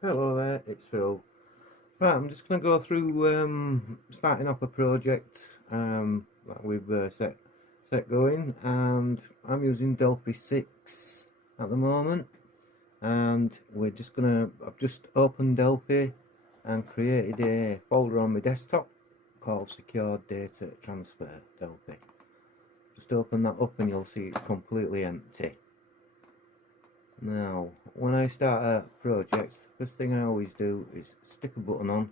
Hello there, it's Phil. Right, I'm just going to go through starting off a project that we've set going, and I'm using Delphi 6 at the moment, and I've just opened Delphi and created a folder on my desktop called Secure Data Transfer Delphi. Just open that up and you'll see it's completely empty. Now, when I start a project, the first thing I always do is stick a button on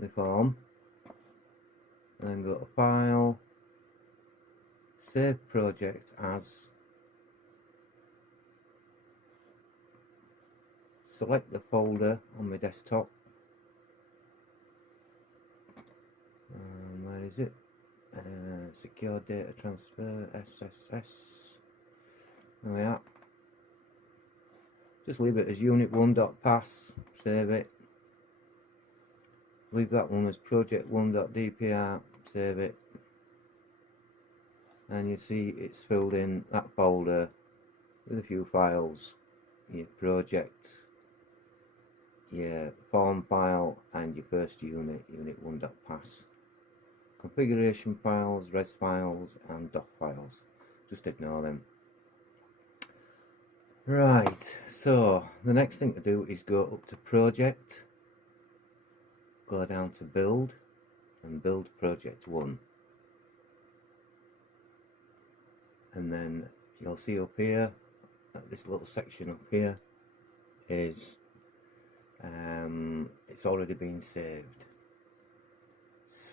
the form, and then go to File, Save Project As, select the folder on my desktop, where is it? Secure Data Transfer, SSS, there we are. Just leave it as unit1.pass, save it. Leave that one as project1.dpr, save it. And you see it's filled in that folder with a few files, your project, your form file, and your first unit, unit1.pass. Configuration files, res files, and doc files. Just ignore them. Right, so the next thing to do is go up to project, go down to build, and build project 1. And then you'll see up here, this little section up here is it's already been saved.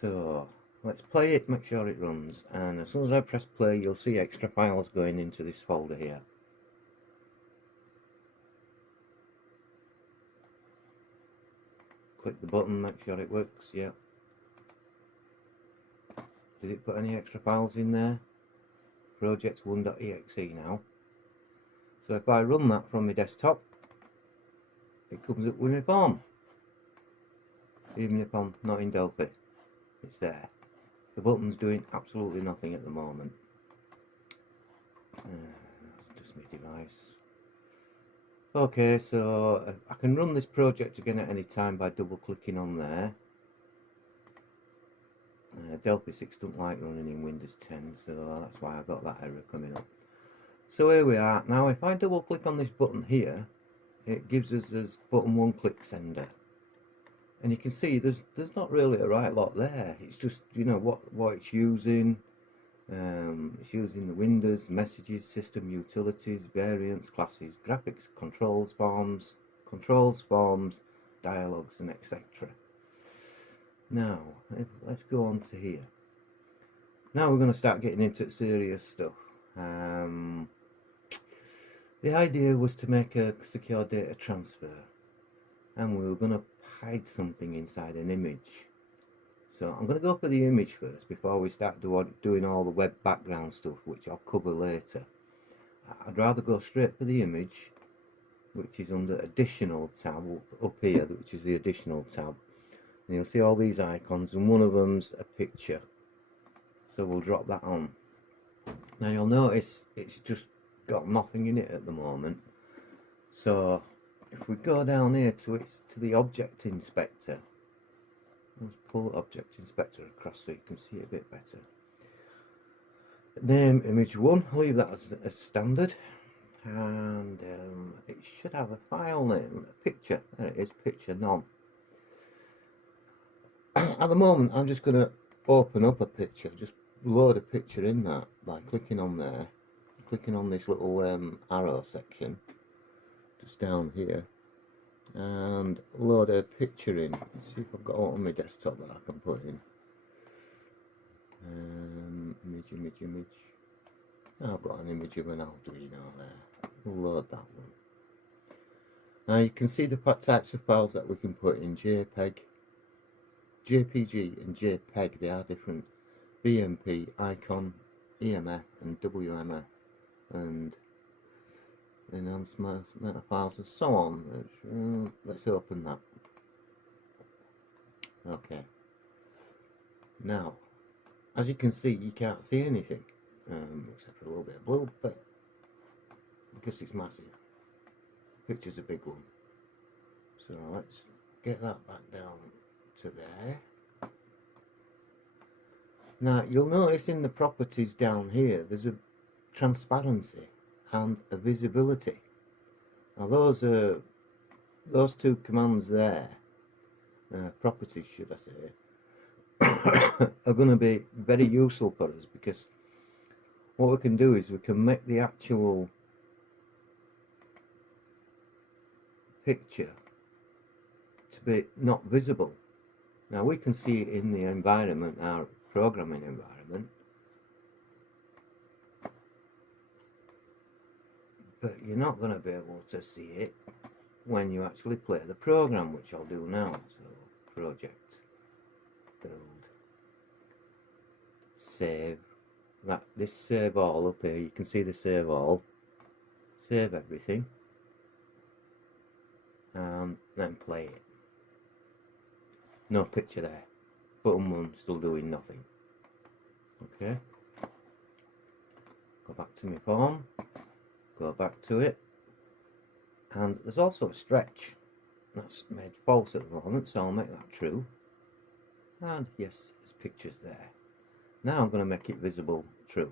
So let's play it, make sure it runs, and as soon as I press play you'll see extra files going into this folder here. Click the button, make sure it works. Yeah. Did it put any extra files in there? Project1.exe now. So if I run that from my desktop, it comes up with my form. Even if I'm not in Delphi, it's there. The button's doing absolutely nothing at the moment. That's just my device. Okay, so I can run this project again at any time by double clicking on there. Delphi 6 doesn't like running in Windows 10, so that's why I got that error coming up. So here we are. Now if I double click on this button here, it gives us this button one click sender. And you can see there's not really a right lot there. It's just, you know, what it's using. It's using the Windows, messages, system utilities, variants, classes, graphics, controls forms, dialogues, and etc. Now, let's go on to here. Now we're going to start getting into serious stuff. The idea was to make a secure data transfer, and we were going to hide something inside an image. So I'm going to go for the image first before we start doing all the web background stuff, which I'll cover later. I'd rather go straight for the image, which is under additional tab up here, which is the additional tab. And you'll see all these icons, and one of them's a picture. So we'll drop that on. Now you'll notice it's just got nothing in it at the moment. So if we go down here to the object inspector, let's pull the object inspector across so you can see it a bit better. Name image 1, leave that as standard, and it should have a file name, a picture. There it is, picture none. At the moment I'm just going to open up a picture, just load a picture in that by clicking on there, clicking on this little arrow section just down here, and load a picture in. Let's see if I've got one on my desktop that I can put in. Image. I've got an image of an Arduino there. We'll load that one. Now you can see the types of files that we can put in: JPEG, JPG and JPEG. They are different. BMP, icon, EMF and WMF, and enhanced meta files and so on. Let's open that. Okay. Now, as you can see, you can't see anything except for a little bit of blue, but because it's massive. Picture's a big one. So let's get that back down to there. Now you'll notice in the properties down here there's a transparency and a visibility. Now those two commands there, properties should I say, are going to be very useful for us, because what we can do is we can make the actual picture to be not visible. Now we can see it in the environment, our programming environment, but you're not going to be able to see it when you actually play the program, which I'll do now. So project, build, save. This save all up here, you can see the save all, save everything, and then play it. No picture there, button 1 still doing nothing. Okay, go back to my form, go back to it, and there's also a stretch that's made false at the moment, so I'll make that true, and yes, there's pictures there. Now I'm going to make it visible true.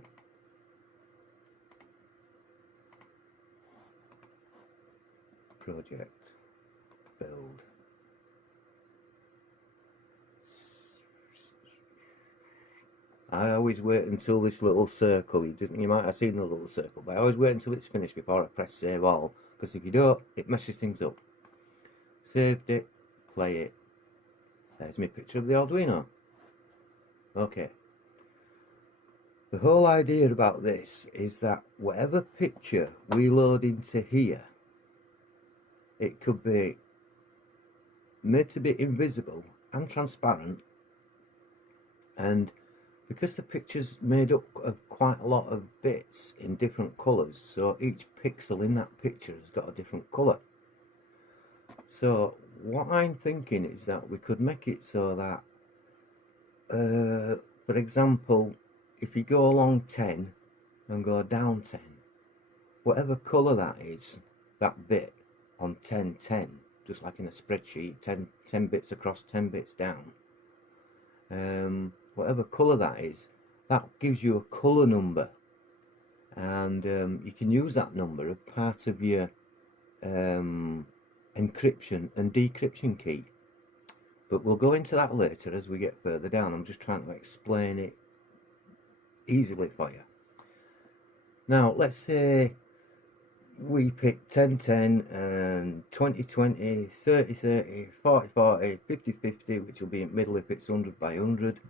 Project, build, I always wait until this little circle, you might have seen the little circle, but I always wait until it's finished before I press save all, because if you don't, it messes things up. Saved it, play it. There's my picture of the Arduino. Okay. The whole idea about this is that whatever picture we load into here, it could be made to be invisible and transparent, and because the picture's made up of quite a lot of bits in different colours, so each pixel in that picture has got a different colour. So what I'm thinking is that we could make it so that, for example, if you go along 10 and go down 10, whatever colour that is, that bit on 10, 10, just like in a spreadsheet, 10 bits across, 10 bits down, whatever colour that is, that gives you a colour number, and you can use that number as part of your encryption and decryption key. But we'll go into that later as we get further down. I'm just trying to explain it easily for you. Now let's say we pick 1010 and 2020, 3030, 4040, 5050, which will be in the middle if it's 100 by 100,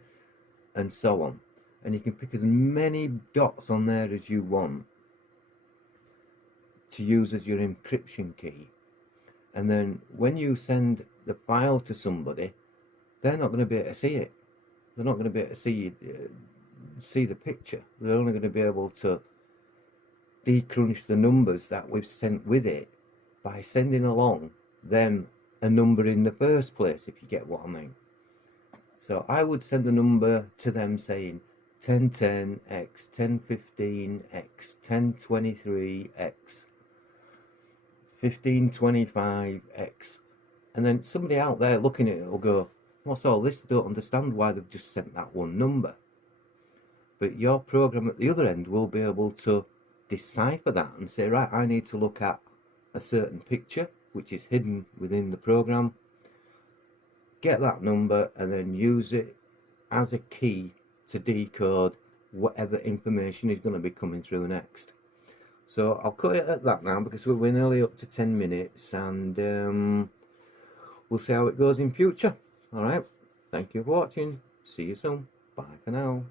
and so on. And you can pick as many dots on there as you want to use as your encryption key. And then when you send the file to somebody, they're not going to be able to see it. They're not going to be able to see the picture. They're only going to be able to decrunch the numbers that we've sent with it by sending along them a number in the first place, if you get what I mean. So I would send a number to them saying 1010x, 1015x, 1023x, 1525x, and then somebody out there looking at it will go, what's all this? They don't understand why they've just sent that one number. But your program at the other end will be able to decipher that and say, right, I need to look at a certain picture which is hidden within the program, get that number, and then use it as a key to decode whatever information is going to be coming through next. So I'll cut it at that now, because we're nearly up to 10 minutes, and we'll see how it goes in future. Alright, thank you for watching. See you soon. Bye for now.